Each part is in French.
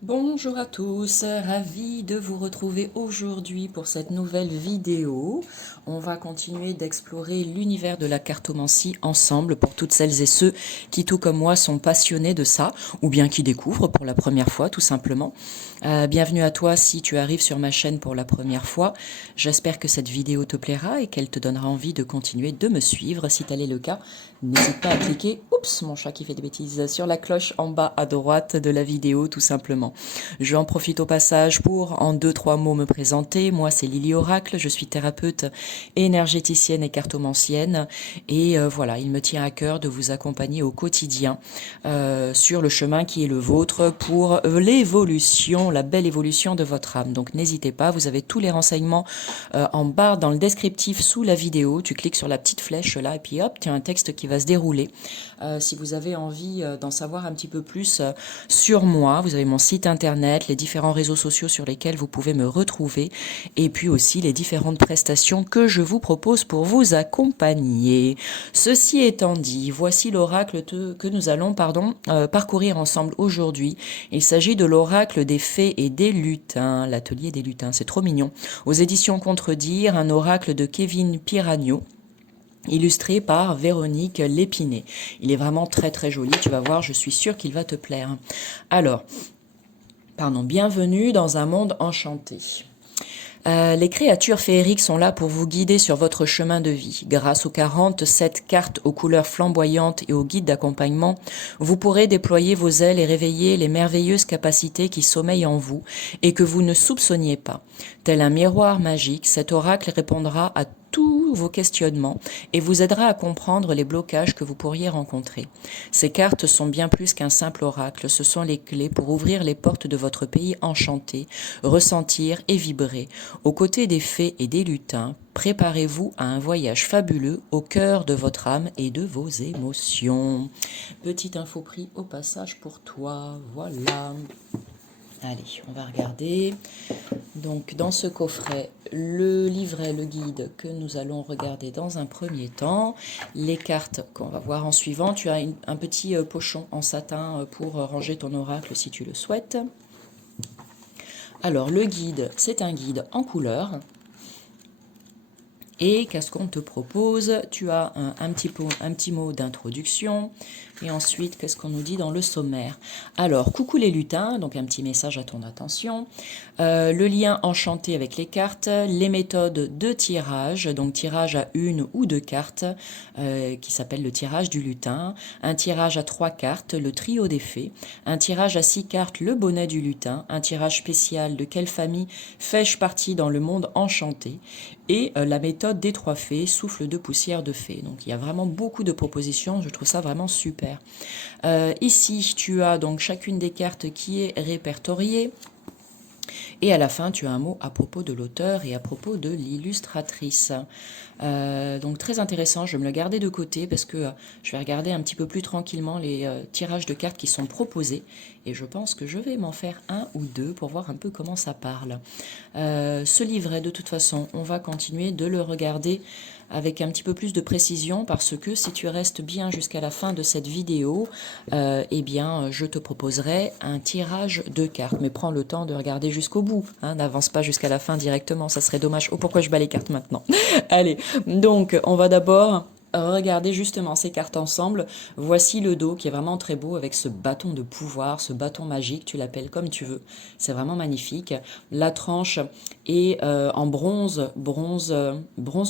Bonjour à tous, ravi de vous retrouver aujourd'hui pour cette nouvelle vidéo. On va continuer d'explorer l'univers de la cartomancie ensemble pour toutes celles et ceux qui, tout comme moi, sont passionnés de ça ou bien qui découvrent pour la première fois tout simplement. Bienvenue à toi si tu arrives sur ma chaîne pour la première fois. J'espère que cette vidéo te plaira et qu'elle te donnera envie de continuer de me suivre. Si tel est le cas, n'hésite pas à cliquer, oups, mon chat qui fait des bêtises, sur la cloche en bas à droite de la vidéo tout simplement. Je en profite au passage pour, en 2-3 mots, me présenter. Moi, c'est Lily Oracle, je suis thérapeute énergéticienne et cartomancienne. Et voilà, il me tient à cœur de vous accompagner au quotidien sur le chemin qui est le vôtre pour l'évolution, la belle évolution de votre âme. Donc n'hésitez pas, vous avez tous les renseignements en barre dans le descriptif sous la vidéo. Tu cliques sur la petite flèche là et puis hop, tu as un texte qui va se dérouler. Si vous avez envie d'en savoir un petit peu plus sur moi, vous avez mon site internet, les différents réseaux sociaux sur lesquels vous pouvez me retrouver et puis aussi les différentes prestations que je vous propose pour vous accompagner. Ceci étant dit, voici l'oracle que nous allons parcourir ensemble aujourd'hui. Il s'agit de l'oracle des fées et des lutins, l'atelier des lutins, c'est trop mignon. Aux éditions Contredire, un oracle de Kevin Piragno, illustré par Véronique Lépinet. Il est vraiment très très joli, tu vas voir, je suis sûre qu'il va te plaire. Alors, bienvenue dans un monde enchanté. Les créatures féeriques sont là pour vous guider sur votre chemin de vie. Grâce aux 47 cartes aux couleurs flamboyantes et aux guides d'accompagnement, vous pourrez déployer vos ailes et réveiller les merveilleuses capacités qui sommeillent en vous et que vous ne soupçonniez pas. Tel un miroir magique, cet oracle répondra à tous vos questionnements et vous aidera à comprendre les blocages que vous pourriez rencontrer. Ces cartes sont bien plus qu'un simple oracle, ce sont les clés pour ouvrir les portes de votre pays enchanté, ressentir et vibrer. Aux côtés des fées et des lutins, préparez-vous à un voyage fabuleux au cœur de votre âme et de vos émotions. Petite info pris au passage pour toi, voilà. Allez, on va regarder. Donc dans ce coffret, le livret, le guide que nous allons regarder dans un premier temps, les cartes qu'on va voir en suivant. Tu as un petit pochon en satin pour ranger ton oracle si tu le souhaites. Alors le guide, c'est un guide en couleur. Et qu'est-ce qu'on te propose? Tu as un petit mot d'introduction. Et ensuite, qu'est-ce qu'on nous dit dans le sommaire? Alors, coucou les lutins, donc un petit message à ton attention. Le lien enchanté avec les cartes, les méthodes de tirage, donc tirage à 1 ou 2 cartes, qui s'appelle le tirage du lutin, un tirage à 3 cartes, le trio des fées, un tirage à 6 cartes, le bonnet du lutin, un tirage spécial de quelle famille fais-je partie dans le monde enchanté, et la méthode des 3 fées, souffle de poussière de fées. Donc il y a vraiment beaucoup de propositions, je trouve ça vraiment super. Ici, tu as donc chacune des cartes qui est répertoriée. Et à la fin, tu as un mot à propos de l'auteur et à propos de l'illustratrice. Donc très intéressant, je vais me le garder de côté parce que je vais regarder un petit peu plus tranquillement les tirages de cartes qui sont proposés. Et je pense que je vais m'en faire 1 ou 2 pour voir un peu comment ça parle. Ce livret, de toute façon, on va continuer de le regarder avec un petit peu plus de précision parce que si tu restes bien jusqu'à la fin de cette vidéo, eh bien, je te proposerai un tirage de cartes. Mais prends le temps de regarder jusqu'au bout. Hein, n'avance pas jusqu'à la fin directement, ça serait dommage. Oh, pourquoi je bats les cartes maintenant? Allez, donc on va d'abord regarder justement ces cartes ensemble. Voici le dos qui est vraiment très beau avec ce bâton de pouvoir, ce bâton magique, tu l'appelles comme tu veux. C'est vraiment magnifique. La tranche est en bronze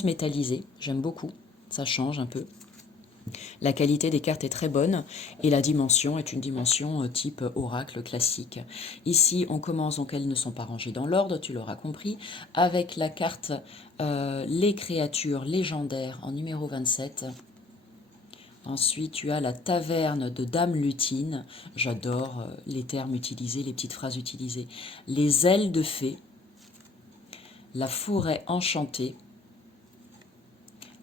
métallisé. J'aime beaucoup. Ça change un peu. La qualité des cartes est très bonne et la dimension est une dimension type oracle classique. Ici, on commence, donc elles ne sont pas rangées dans l'ordre, tu l'auras compris, avec la carte Les créatures légendaires en numéro 27. Ensuite, tu as la taverne de Dame Lutine. J'adore les termes utilisés, les petites phrases utilisées. Les ailes de fée. La forêt enchantée.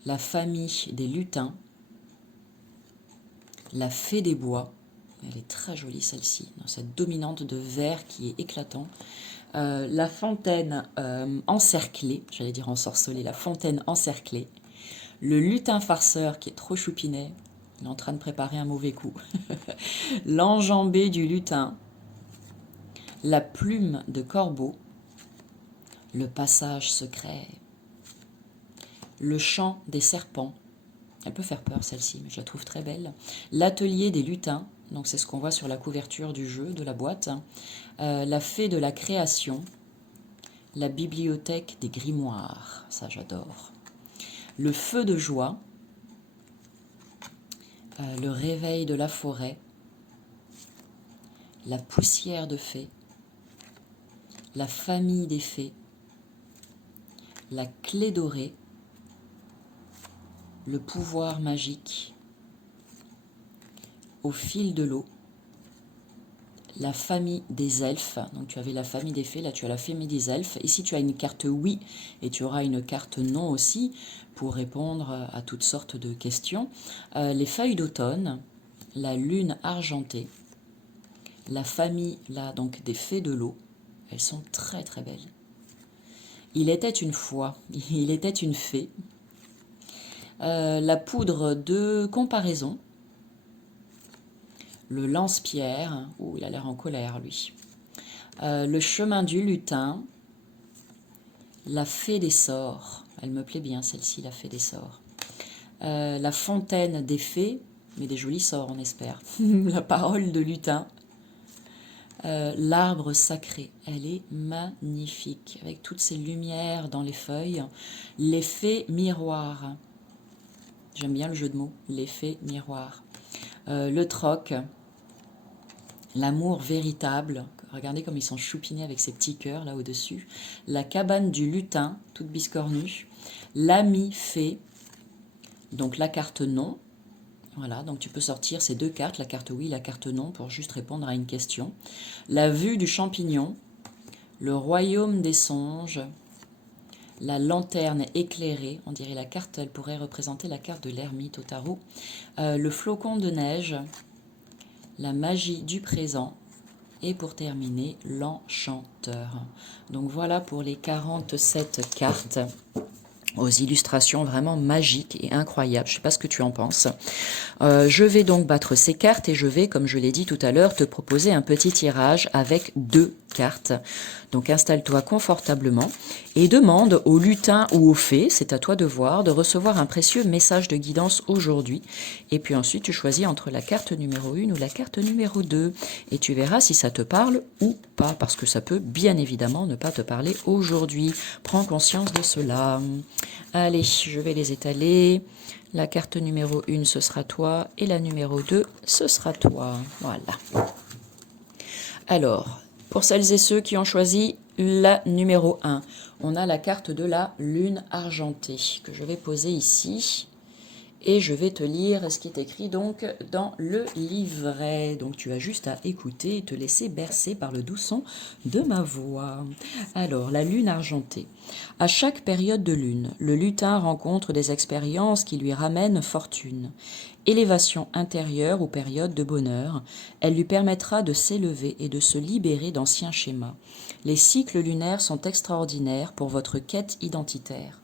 La famille des lutins. La fée des bois. Elle est très jolie celle-ci, dans cette dominante de vert qui est éclatant. La fontaine encerclée, j'allais dire ensorcelée, la fontaine encerclée. Le lutin farceur qui est trop choupinet, il est en train de préparer un mauvais coup. L'enjambé du lutin. la plume de corbeau, le passage secret, le chant des serpents. Elle peut faire peur celle-ci, mais je la trouve très belle. L'atelier des lutins, donc c'est ce qu'on voit sur la couverture du jeu, de la boîte. La fée de la création, la bibliothèque des grimoires, ça j'adore. Le feu de joie, le réveil de la forêt, la poussière de fée, la famille des fées, la clé dorée, le pouvoir magique, au fil de l'eau, la famille des elfes. Donc tu avais la famille des fées, là tu as la famille des elfes. Ici tu as une carte oui et tu auras une carte non aussi pour répondre à toutes sortes de questions. Les feuilles d'automne, la lune argentée, la famille là donc des fées de l'eau. Elles sont très très belles. Il était une fois, il était une fée. La poudre de comparaison, le lance-pierre, il a l'air en colère lui, le chemin du lutin, la fée des sorts, elle me plaît bien celle-ci, la fée des sorts, la fontaine des fées, mais des jolis sorts on espère, la parole de lutin, l'arbre sacré, elle est magnifique, avec toutes ces lumières dans les feuilles, l'effet miroir, j'aime bien le jeu de mots, l'effet miroir, le troc, l'amour véritable, regardez comme ils sont choupinés avec ces petits cœurs là au-dessus, la cabane du lutin, toute biscornue, l'ami fée, donc la carte non, voilà, donc tu peux sortir ces deux cartes, la carte oui, la carte non, pour juste répondre à une question, la vue du champignon, le royaume des songes, la lanterne éclairée, on dirait la carte, elle pourrait représenter la carte de l'ermite au tarot, le flocon de neige, la magie du présent, et pour terminer, l'enchanteur. Donc voilà pour les 47 cartes aux illustrations vraiment magiques et incroyables. Je ne sais pas ce que tu en penses. Je vais donc battre ces cartes et je vais, comme je l'ai dit tout à l'heure, te proposer un petit tirage avec 2 cartes. Donc installe-toi confortablement et demande au lutin ou aux fées, c'est à toi de voir, de recevoir un précieux message de guidance aujourd'hui. Et puis ensuite, tu choisis entre la carte numéro 1 ou la carte numéro 2. Et tu verras si ça te parle ou pas, parce que ça peut bien évidemment ne pas te parler aujourd'hui. Prends conscience de cela. Allez, je vais les étaler. La carte numéro 1, ce sera toi. Et la numéro 2, ce sera toi. Voilà. Alors, pour celles et ceux qui ont choisi la numéro 1, on a la carte de la lune argentée que je vais poser ici. Et je vais te lire ce qui est écrit donc dans le livret. Donc tu as juste à écouter et te laisser bercer par le doux son de ma voix. Alors, la lune argentée. À chaque période de lune, le lutin rencontre des expériences qui lui ramènent fortune. Élévation intérieure ou période de bonheur, elle lui permettra de s'élever et de se libérer d'anciens schémas. Les cycles lunaires sont extraordinaires pour votre quête identitaire.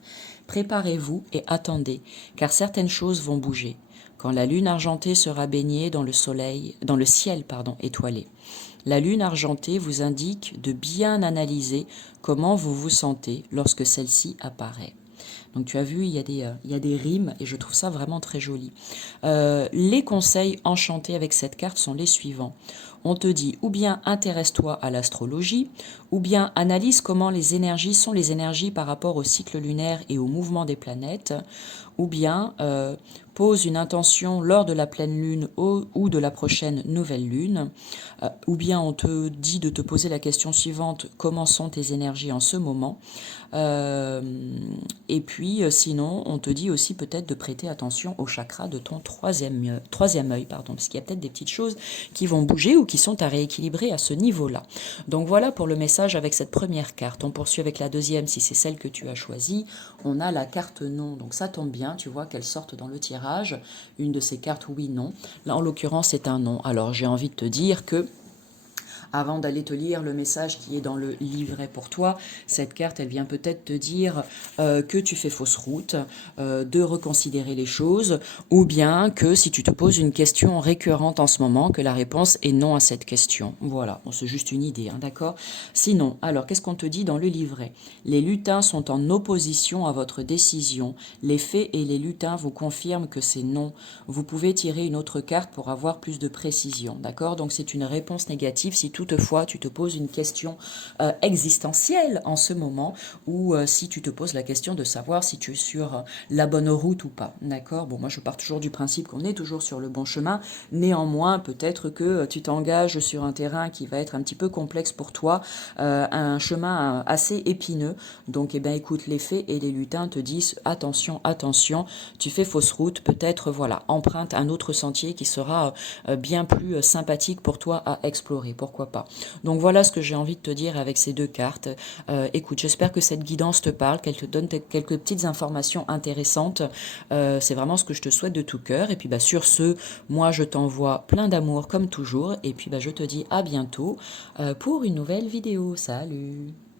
Préparez-vous et attendez, car certaines choses vont bouger. Quand la lune argentée sera baignée dans le ciel étoilé. La lune argentée vous indique de bien analyser comment vous vous sentez lorsque celle-ci apparaît. Donc tu as vu, il y a des rimes et je trouve ça vraiment très joli. Les conseils enchantés avec cette carte sont les suivants. On te dit ou bien intéresse-toi à l'astrologie, ou bien analyse comment les énergies sont les énergies par rapport au cycle lunaire et au mouvement des planètes, ou bien pose une intention lors de la pleine lune ou de la prochaine nouvelle lune, ou bien on te dit de te poser la question suivante, comment sont tes énergies en ce moment, et puis sinon on te dit aussi peut-être de prêter attention au chakra de ton troisième œil, parce qu'il y a peut-être des petites choses qui vont bouger ou qui sont à rééquilibrer à ce niveau-là. Donc voilà pour le message avec cette première carte. On poursuit avec la deuxième si c'est celle que tu as choisie. On a la carte non, donc ça tombe bien, tu vois qu'elles sortent dans le tirage, une de ces cartes oui, non. Là en l'occurrence c'est un non. Alors j'ai envie de te dire que avant d'aller te lire le message qui est dans le livret pour toi, cette carte, elle vient peut-être te dire que tu fais fausse route, de reconsidérer les choses, ou bien que si tu te poses une question récurrente en ce moment, que la réponse est non à cette question. Voilà, bon, c'est juste une idée, hein, d'accord? Sinon, alors, qu'est-ce qu'on te dit dans le livret? Les lutins sont en opposition à votre décision. Les faits et les lutins vous confirment que c'est non. Vous pouvez tirer une autre carte pour avoir plus de précision, d'accord? Donc, c'est une réponse négative si toutefois tu te poses une question existentielle en ce moment, ou si tu te poses la question de savoir si tu es sur la bonne route ou pas, d'accord? Bon, moi, je pars toujours du principe qu'on est toujours sur le bon chemin. Néanmoins, peut-être que tu t'engages sur un terrain qui va être un petit peu complexe pour toi, un chemin assez épineux. Donc, eh ben, écoute, les fées et les lutins te disent attention, attention, tu fais fausse route, peut-être, voilà, emprunte un autre sentier qui sera bien plus sympathique pour toi à explorer, pourquoi pas. Donc, voilà ce que j'ai envie de te dire avec ces deux cartes. Écoute, j'espère que cette guidance te parle, qu'elle te donne quelques petites informations intéressantes. C'est vraiment ce que je te souhaite de tout cœur. Et puis, bah, sur ce, moi, je t'envoie plein d'amour comme toujours. Et puis, bah, je te dis à bientôt pour une nouvelle vidéo. Salut!